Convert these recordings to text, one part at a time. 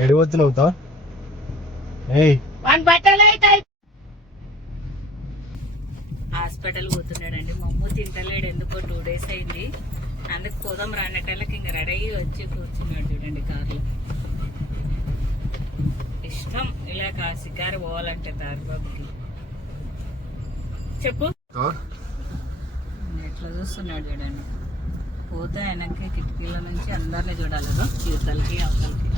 ఎడిపోతున్నావు తా ఏయ్ Hospital పోతున్నాడండి. మా అమ్మ తింటలేడు. ఎందుకో టూ డేస్ అయింది. అందుకు పోదాం రానటల్లకి ఇంక రెడీ అయ్యి వచ్చి కూర్చున్నాడు చూడండి కార్లో. ఇష్టం. ఇలా కా షికారు పోవాలంటే తారబాబుకి చెప్పు. ఎట్లా చూస్తున్నాడు చూడండి. పోతే వెనక్కి కిటికీల నుంచి అందరినీ చూడాలి యువతలకి అవతలకి.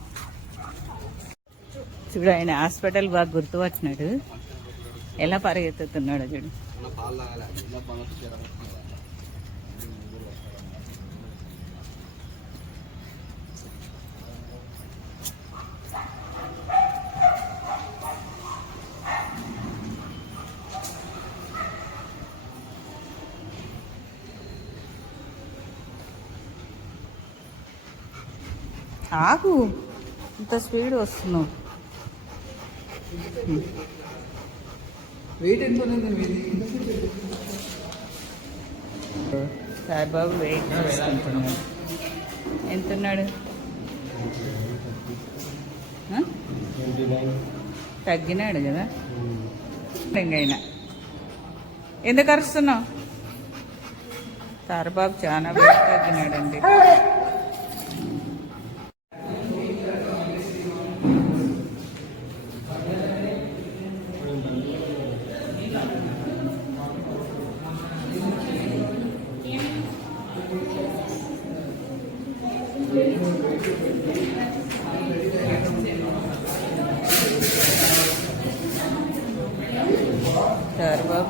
చూడు ఆయన హాస్పిటల్ బాగా గుర్తు వచ్చినాడు. ఎలా పరిగెత్తుతున్నాడు చూడు. ఆగు ఇంత స్పీడ్ వస్తున్నావు. సాయిబాబు వెయిట్ చూసుకుంటున్నాడు ఎంత ఉన్నాడు? తగ్గినాడు కదా? ఇంకైనా ఎందుకు అరుస్తున్నావు? తారబాబు చాలా వెయిట్ తగ్గినాడండి.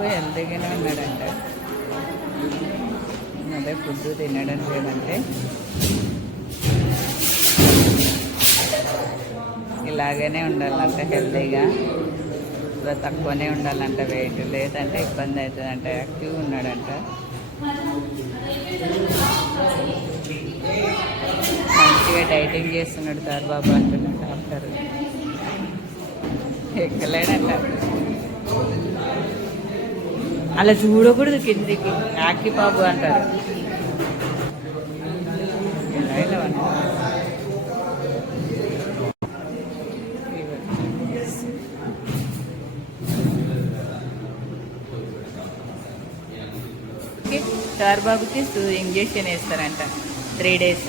సారుబాబు హెల్తీగానే ఉన్నాడంట. అదే ఫుడ్ తినడం లేదంటే. ఇలాగనే ఉండాలంట హెల్తీగా ఇలా తక్కువనే ఉండాలంట వెయిట్. లేదంటే ఇబ్బంది అవుతుందంట యాక్టివ్గా ఉన్నాడంట. మంచిగా డైటింగ్ చేస్తున్నాడు సార్ బాబు అంటున్నాడు డాక్టర్. ఎక్కలేడంట. అలా చూడకూడదు కిందికి. యాకి బాబు అంటారు. ఇలా సార్ బాబుకి ఇంజక్షన్ వేస్తారంట. Three days.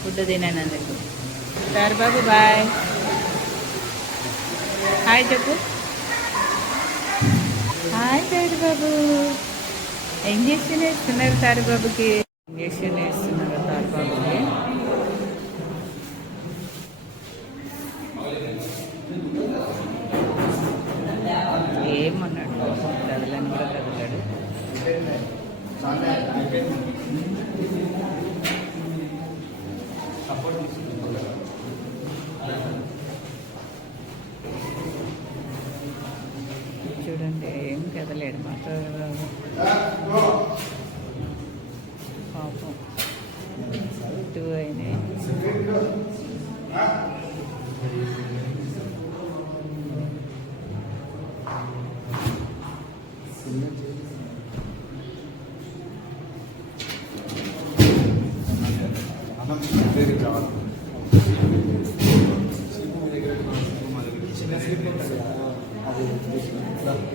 ఫుడ్ తిననందుకు. సార్ బాబు బాయ్. హాయ్ చెప్పు. హాయ్ పేరు బాబు. ఇంజక్షన్ వేస్తున్నారు తారు బాబుకి ఇంజక్షన్ వేస్తున్నారు తారు బాబుకి 바보 누워있네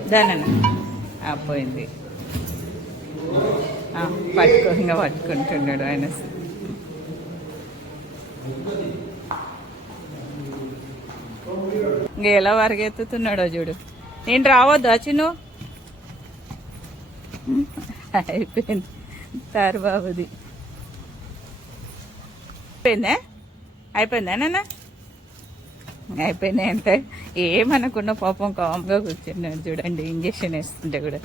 네, 네, 네. పట్టుకో ఇంకా పట్టుకుంటున్నాడు ఆయన. ఇంకా ఎలా వరగెత్తుతున్నాడో చూడు. నేను రావద్దా చిన్ను? అయిపోయింది. సార్ బాబుది అయిపోయిందా? అయిపోయిందా నాన్న? అయిపోయినాయి అంటే ఏమనకుండా పాపం కామ్గా కూర్చున్నాడు చూడండి ఇంజక్షన్ వేస్తుంటే కూడా.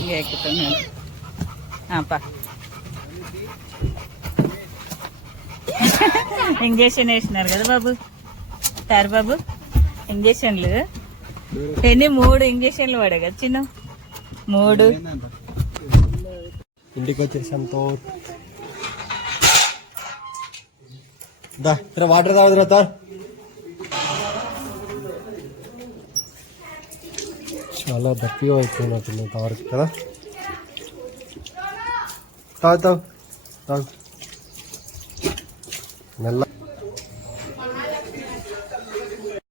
ఇంకా పా. ఇంజక్షన్ వేసినారు కదా బాబు. సార్ బాబు ఇంజక్షన్లు. ఎన్ని? మూడు ఇంజక్షన్లు పడే కదా చిన్న? మూడు. ఇంటికి వచ్చేసాం తో దా ఇక్కడ వాటర్ తాగదురా తార్ చాలా దప్పిగా అయిపోయినట్టుంది ఇంతవరకు కదా తాగు తాగు తాగు మెల్ల